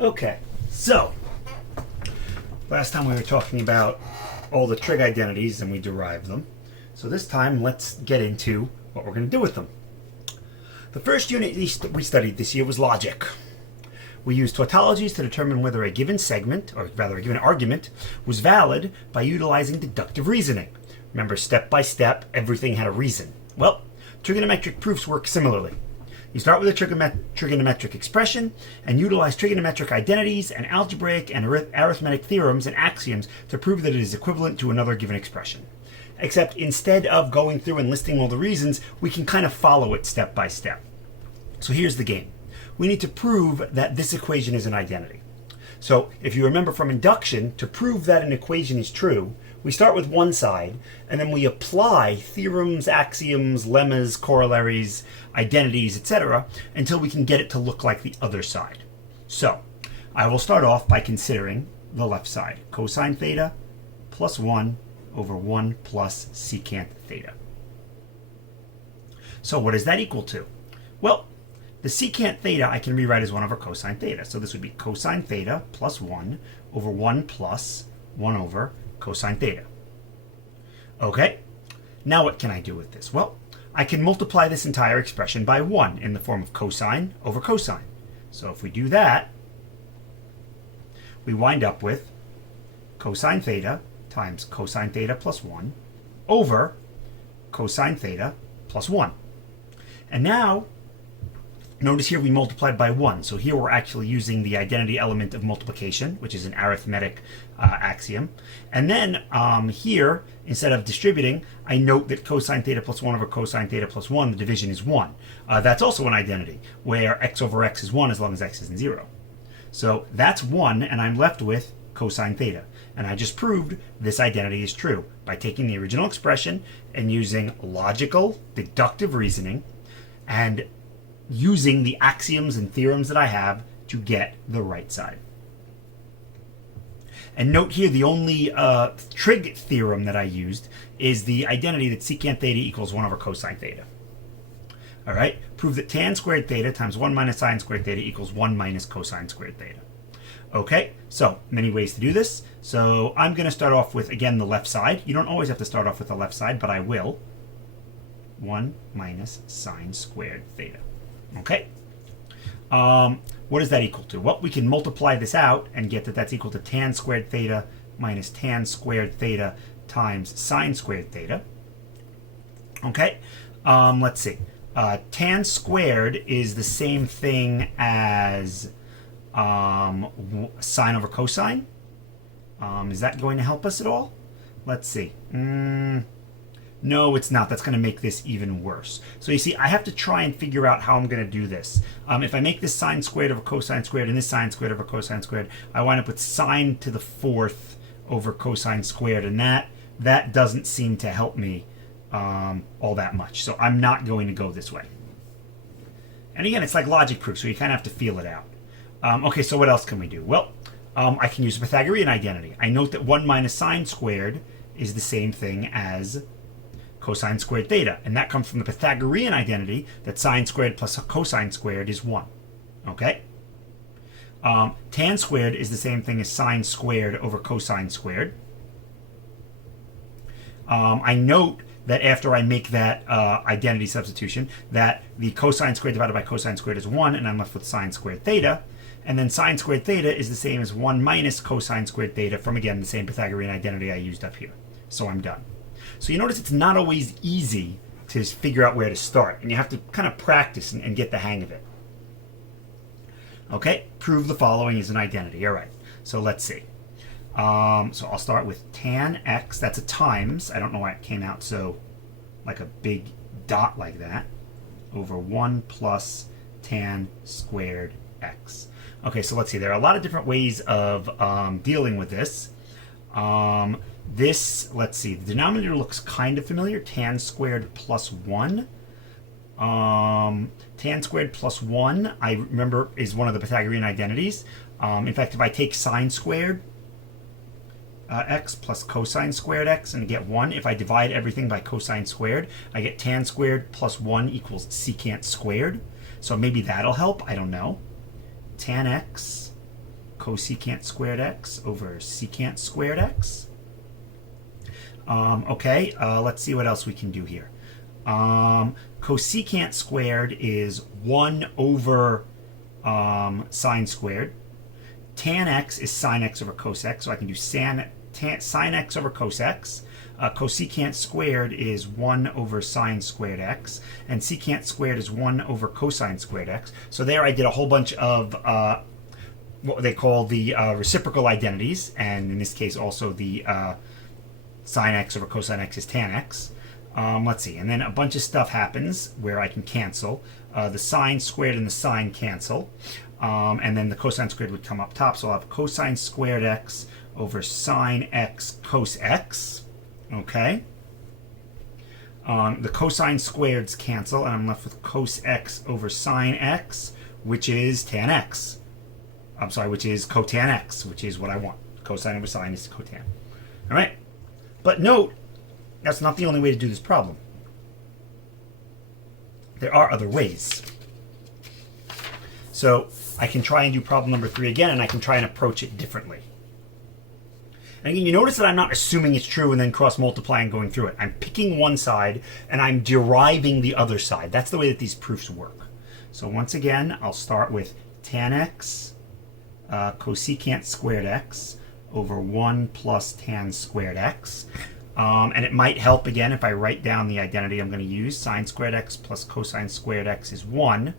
Okay, so last time we were talking about all the trig identities and we derived them. So this time let's get into what we're going to do with them. The first unit we studied this year was logic. We used tautologies to determine whether a given segment, or rather a given argument, was valid by utilizing deductive reasoning. Remember, step by step, everything had a reason. Well, trigonometric proofs work similarly. You start with a trigonometric expression and utilize trigonometric identities and algebraic and arithmetic theorems and axioms to prove that it is equivalent to another given expression. Except instead of going through and listing all the reasons, we can kind of follow it step by step. So here's the game. We need to prove that this equation is an identity. So if you remember from induction, to prove that an equation is true, we start with one side, and then we apply theorems, axioms, lemmas, corollaries, identities, etc., until we can get it to look like the other side. So I will start off by considering the left side. Cosine theta plus 1 over 1 plus secant theta. So what is that equal to? Well, the secant theta I can rewrite as 1 over cosine theta. So this would be cosine theta plus 1 over 1 plus 1 over cosine theta. Okay, now what can I do with this? Well, I can multiply this entire expression by 1 in the form of cosine over cosine. So if we do that, we wind up with cosine theta times cosine theta plus 1 over cosine theta plus 1. And now, notice here we multiplied by 1. So here we're actually using the identity element of multiplication, which is an arithmetic axiom. And then here, instead of distributing, I note that cosine theta plus 1 over cosine theta plus 1, the division is 1. That's also an identity, where x over x is 1 as long as x isn't 0. So that's 1, and I'm left with cosine theta. And I just proved this identity is true by taking the original expression and using logical, deductive reasoning, and using the axioms and theorems that I have to get the right side. And note here, the only trig theorem that I used is the identity that secant theta equals 1 over cosine theta. All right, prove that tan squared theta times 1 minus sine squared theta equals 1 minus cosine squared theta. Okay, so many ways to do this. So I'm going to start off with, again, the left side. You don't always have to start off with the left side, but I will. 1 minus sine squared theta. Okay. What is that equal to? Well, we can multiply this out and get that that's equal to tan squared theta minus tan squared theta times sine squared theta. Okay. Let's see. Tan squared is the same thing as sine over cosine. Is that going to help us at all? Let's see. No, it's not. That's going to make this even worse. So you see, I have to try and figure out how I'm going to do this. If I make this sine squared over cosine squared and this sine squared over cosine squared, I wind up with sine to the 4th over cosine squared, and that doesn't seem to help me all that much. So I'm not going to go this way. And again, it's like logic proof, so you kind of have to feel it out. Okay, so what else can we do? Well, I can use a Pythagorean identity. I note that 1 minus sine squared is the same thing as cosine squared theta, and that comes from the Pythagorean identity that sine squared plus cosine squared is 1. Okay? Tan squared is the same thing as sine squared over cosine squared. I note that after I make that identity substitution, that the cosine squared divided by cosine squared is 1, and I'm left with sine squared theta. And then sine squared theta is the same as 1 minus cosine squared theta from, again, the same Pythagorean identity I used up here. So I'm done. So you notice it's not always easy to figure out where to start, and you have to kind of practice and get the hang of it. Okay, prove the following is an identity. All right, so let's see. So I'll start with tan x, that's a times, I don't know why it came out so like a big dot like that, over 1 plus tan squared x. Okay, so let's see, there are a lot of different ways of dealing with this. Let's see, the denominator looks kind of familiar, tan squared plus 1. Tan squared plus 1, I remember, is one of the Pythagorean identities. In fact, if I take sine squared x plus cosine squared x and get 1, if I divide everything by cosine squared, I get tan squared plus 1 equals secant squared. So maybe that'll help, I don't know. Tan x cosecant squared x over secant squared x. Okay, let's see what else we can do here. Cosecant squared is 1 over sine squared. Tan x is sine x over cos x, so I can do sine x over cos x. Cosecant squared is 1 over sine squared x, and secant squared is 1 over cosine squared x. So there I did a whole bunch of what they call the reciprocal identities, and in this case also the sine x over cosine x is tan x. Let's see, and then a bunch of stuff happens where I can cancel. The sine squared and the sine cancel, and then the cosine squared would come up top, so I'll have cosine squared x over sine x cos x. Okay. The cosine squareds cancel, and I'm left with cos x over sine x, which is tan x. I'm sorry, which is cotan x, which is what I want. Cosine over sine is cotan. All right. But note, that's not the only way to do this problem. There are other ways. So I can try and do problem number 3 again, and I can try and approach it differently. And again, you notice that I'm not assuming it's true and then cross-multiplying going through it. I'm picking one side, and I'm deriving the other side. That's the way that these proofs work. So once again, I'll start with tan x cosecant squared x over 1 plus tan squared x. And it might help, again, if I write down the identity I'm going to use. Sine squared x plus cosine squared x is 1.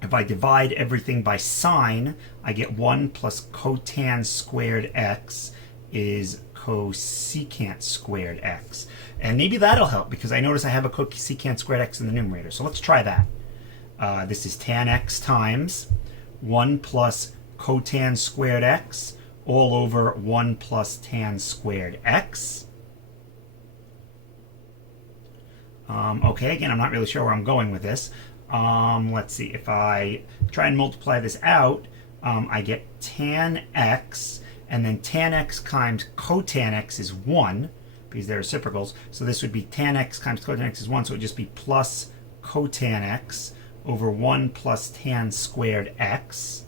If I divide everything by sine, I get 1 plus cotan squared x is cosecant squared x. And maybe that'll help, because I notice I have a cosecant squared x in the numerator. So let's try that. This is tan x times 1 plus cotan squared x all over 1 plus tan squared x. Okay, again, I'm not really sure where I'm going with this. Let's see, if I try and multiply this out, I get tan x, and then tan x times cotan x is 1, because they're reciprocals. So this would be tan x times cotan x is 1, so it would just be plus cotan x over 1 plus tan squared x.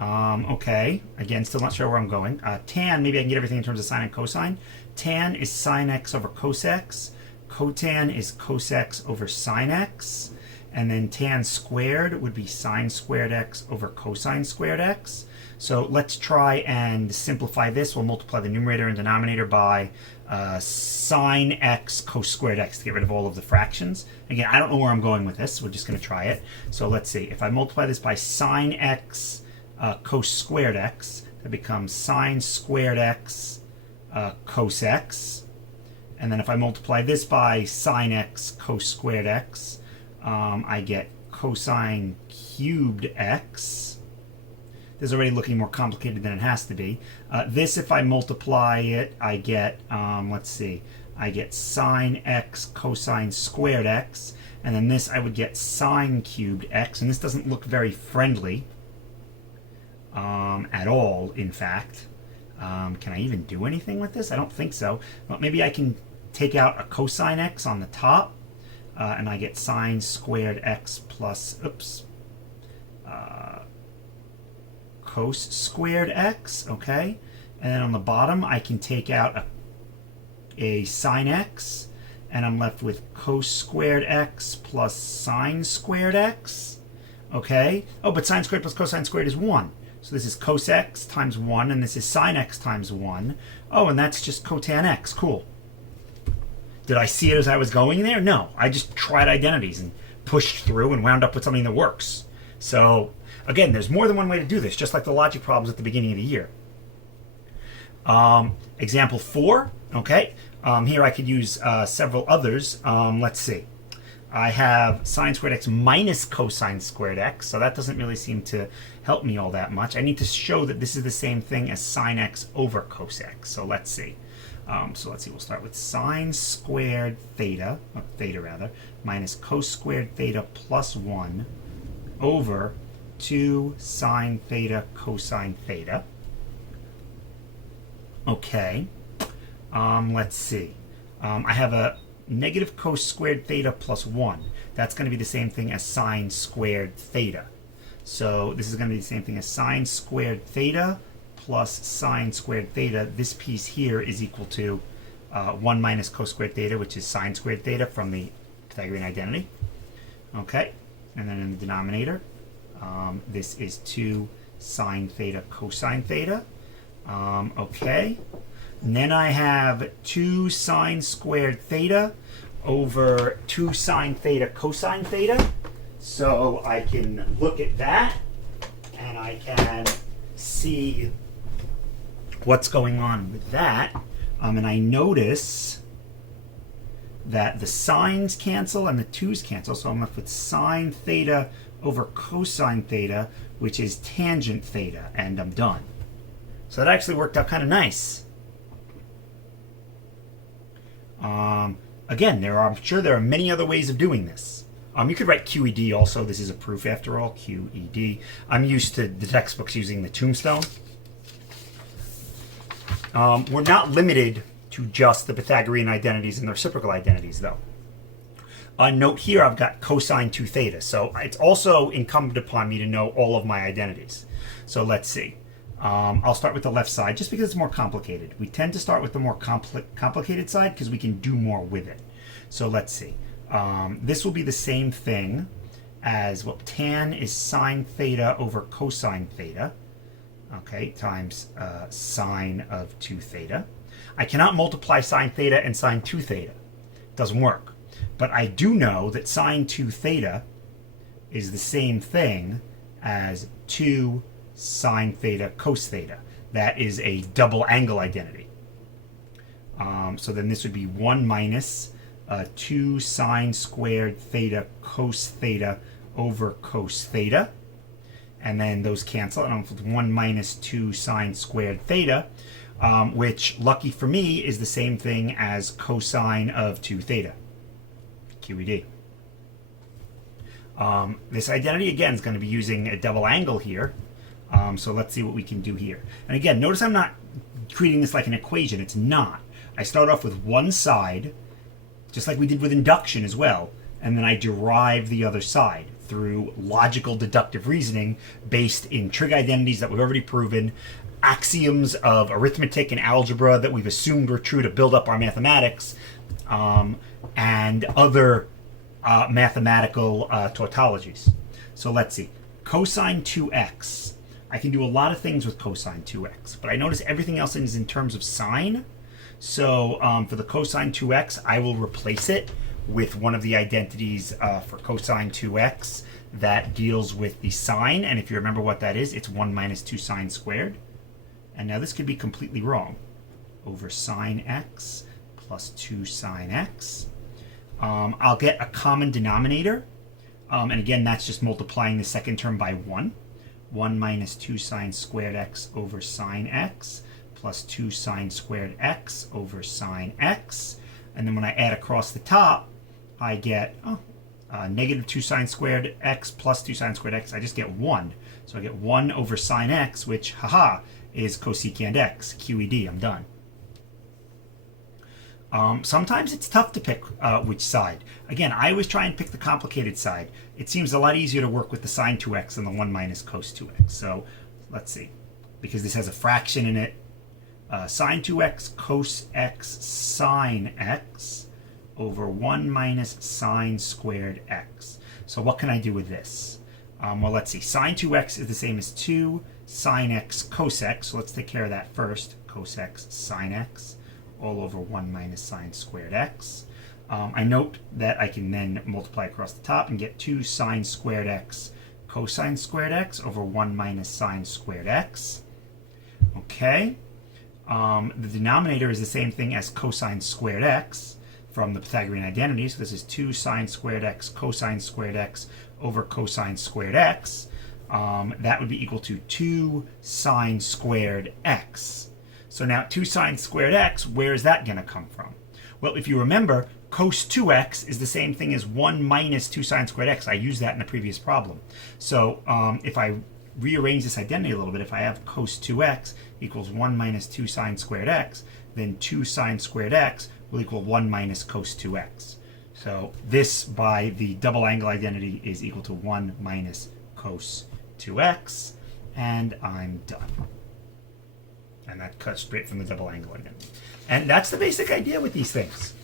Okay, again, still not sure where I'm going. Tan, maybe I can get everything in terms of sine and cosine. Tan is sine x over cos x. Cotan is cos x over sine x. And then tan squared would be sine squared x over cosine squared x. So let's try and simplify this. We'll multiply the numerator and denominator by sine x cos squared x to get rid of all of the fractions. Again, I don't know where I'm going with this. We're just going to try it. So let's see. If I multiply this by sine x cos squared x, that becomes sine squared x cos x. And then if I multiply this by sine x cos squared x, I get cosine cubed x. This is already looking more complicated than it has to be. This, if I multiply it, I get, let's see, I get sine x cosine squared x. And then this, I would get sine cubed x. And this doesn't look very friendly at all, in fact. Can I even do anything with this? I don't think so. Well, maybe I can take out a cosine x on the top, and I get sine squared x plus, cos squared x, okay? And then on the bottom, I can take out a sine x, and I'm left with cos squared x plus sine squared x, okay? Oh, but sine squared plus cosine squared is 1. So this is cos x times 1, and this is sine x times 1. Oh, and that's just cotan x. Cool. Did I see it as I was going there? No. I just tried identities and pushed through and wound up with something that works. So, again, there's more than one way to do this, just like the logic problems at the beginning of the year. Example 4, okay? Here I could use several others. Let's see. I have sine squared x minus cosine squared x, so that doesn't really seem to help me all that much. I need to show that this is the same thing as sine x over cos x. So let's see. We'll start with sine squared theta, minus cos squared theta plus 1 over 2 sine theta cosine theta. Okay. Let's see. I have a negative cos squared theta plus 1. That's going to be the same thing as sine squared theta. So this is going to be the same thing as sine squared theta plus sine squared theta. This piece here is equal to 1 minus cos squared theta, which is sine squared theta from the Pythagorean identity. Okay, and then in the denominator, this is 2 sine theta cosine theta. Okay, and then I have 2 sine squared theta over 2 sine theta cosine theta. So I can look at that and I can see what's going on with that. And I notice that the sines cancel and the 2's cancel. So I'm left with sine theta over cosine theta, which is tangent theta, and I'm done. So that actually worked out kind of nice. Again, I'm sure there are many other ways of doing this. You could write QED also. This is a proof after all, QED. I'm used to the textbooks using the tombstone. We're not limited to just the Pythagorean identities and the reciprocal identities, though. Note here I've got cosine 2 theta, so it's also incumbent upon me to know all of my identities. So let's see. I'll start with the left side just because it's more complicated. We tend to start with the more complicated side because we can do more with it. So let's see. This will be the same thing as, well, tan is sine theta over cosine theta, okay, times sine of 2 theta. I cannot multiply sine theta and sine 2 theta. It doesn't work. But I do know that sine 2 theta is the same thing as 2 sine theta cos theta. That is a double angle identity. So then this would be 1 minus 2 sine squared theta cos theta over cos theta. And then those cancel, and I'm with 1 minus 2 sine squared theta, which, lucky for me, is the same thing as cosine of 2 theta. QED. This identity, again, is going to be using a double angle here. So let's see what we can do here. And again, notice I'm not treating this like an equation. It's not. I start off with one side, just like we did with induction as well, and then I derive the other side through logical deductive reasoning based in trig identities that we've already proven, axioms of arithmetic and algebra that we've assumed were true to build up our mathematics, and other mathematical tautologies. So let's see. Cosine 2x. I can do a lot of things with cosine 2x, but I notice everything else is in terms of sine. So for the cosine 2x, I will replace it with one of the identities for cosine 2x that deals with the sine. And if you remember what that is, it's 1 minus 2 sine squared. And now this could be completely wrong. Over sine x plus 2 sine x. I'll get a common denominator. And again, that's just multiplying the second term by 1. 1 minus 2 sine squared x over sine x plus 2 sine squared x over sine x. And then when I add across the top, I get negative 2 sine squared x plus 2 sine squared x. I just get 1. So I get 1 over sine x, which, haha, is cosecant x. QED, I'm done. Sometimes it's tough to pick which side. Again, I always try and pick the complicated side. It seems a lot easier to work with the sine 2x than the 1 minus cos 2x. So let's see. Because this has a fraction in it. Sine 2x cos x sine x over 1 minus sine squared x. So what can I do with this? Well, let's see. Sine 2x is the same as 2 sine x cos x. So let's take care of that first. Cos x sine x all over 1 minus sine squared x. I note that I can then multiply across the top and get 2 sine squared x cosine squared x over 1 minus sine squared x. Okay. The denominator is the same thing as cosine squared x from the Pythagorean identity. So this is 2 sine squared x cosine squared x over cosine squared x. That would be equal to 2 sine squared x. So now 2 sine squared x, where is that going to come from? Well, if you remember, cos 2x is the same thing as 1 minus 2 sine squared x. I used that in the previous problem. So if I rearrange this identity a little bit, if I have cos 2x equals 1 minus 2 sine squared x, then 2 sine squared x will equal 1 minus cos 2x. So this, by the double angle identity, is equal to 1 minus cos 2x, and I'm done. And that cuts straight from the double angle again. And that's the basic idea with these things.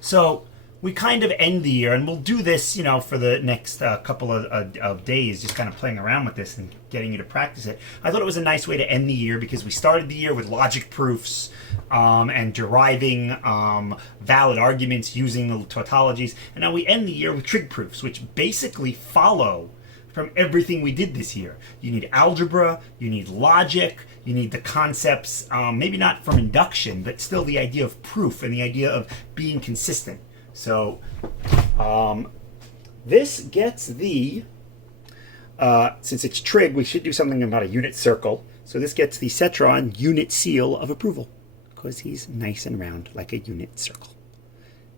So we kind of end the year, and we'll do this, for the next couple of days, just kind of playing around with this and getting you to practice it. I thought it was a nice way to end the year because we started the year with logic proofs and deriving valid arguments using the tautologies, and now we end the year with trig proofs, which basically follow from everything we did this year. You need algebra, you need logic, you need the concepts, maybe not from induction, but still the idea of proof and the idea of being consistent. So this gets the, since it's trig, we should do something about a unit circle. So this gets the Cetron unit seal of approval because he's nice and round like a unit circle.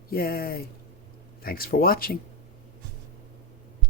Yay. Thanks for watching.